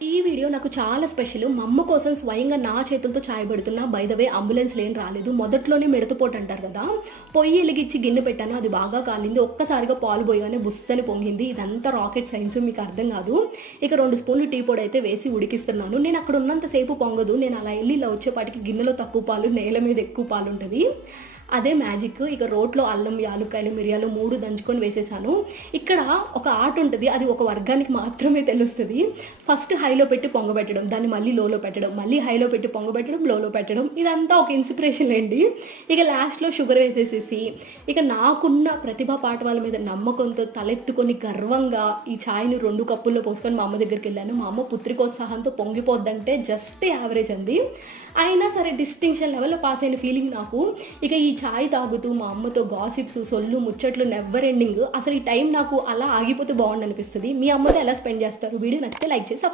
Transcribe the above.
ఈ వీడియో నాకు చాలా స్పెషల్. మా అమ్మ కోసం స్వయంగా నా చేతులతో చాయ్ పెడుతున్నా. బై ద వే అంబులెన్స్ లేని రాలేదు. మొదట్లోనే మిడతపోటు అంటారు కదా! పొయ్యి ఎలిగిచ్చి గిన్నె పెట్టాను. అది బాగా కాలింది. ఒక్కసారిగా పాలు పోయగానే బుస్సని పొంగింది. ఇదంతా రాకెట్ సైన్స్, మీకు అర్థం కాదు. ఇక 2 స్పూన్లు టీ పొడి అయితే వేసి ఉడికిస్తున్నాను. నేను అక్కడ ఉన్నంత సేపు పొంగదు. నేను అలా ఎళ్లి ఇలా వచ్చేపాటికి గిన్నెలో తక్కువ పాలు, నేల మీద ఎక్కువ పాలుంటది. అదే మ్యాజిక్. ఇక రోట్లో అల్లం, యాలుక్కాయలు, మిరియాలు 3 దంచుకొని వేసేసాను. ఇక్కడ ఒక ఆర్ట్ ఉంటది. అది ఒక వర్గానికి మాత్రమే తెలుస్తది. ఫస్ట్ హైలో పెట్టి పొంగబెట్టడం, దాన్ని మళ్ళీ లోలో పెట్టడం, మళ్ళీ హైలో పెట్టి పొంగబెట్టడం, లోలో పెట్టడం. ఇదంతా ఒక ఇన్స్పిరేషన్ లేండి. ఇక లాస్ట్‌లో షుగర్ వేసేసేసి, ఇక నాకున్న ప్రతిభా పాటవాల మీద నమ్మకంతో తలెత్తుకొని గర్వంగా ఈ చాయ్‌ని 2 కప్పుల్లో పోసుకొని మా అమ్మ దగ్గరికెళ్ళాను. మా అమ్మ పుత్రికోత్సాహంతో పొంగిపోద్దంటే జస్ట్ యావరేజ్ అంది. అయినా సరే డిస్టింక్షన్ లెవెల్‌లో పాస్ అయిన ఫీలింగ్ నాకు. ఇక ఈ చాయ్ తాగుతూ మా అమ్మతో గాసిప్స్, సొల్లు, ముచ్చట్లు నెవర్ ఎండింగ్. అసలు ఈ టైం నాకు అలా ఆగిపోతే బావుండనిపిస్తది. మీ అమ్మతో ఎలా స్పెండ్ చేస్తారు? వీడియో నచ్చితే లైక్ చేసి సబ్స్క్రైబ్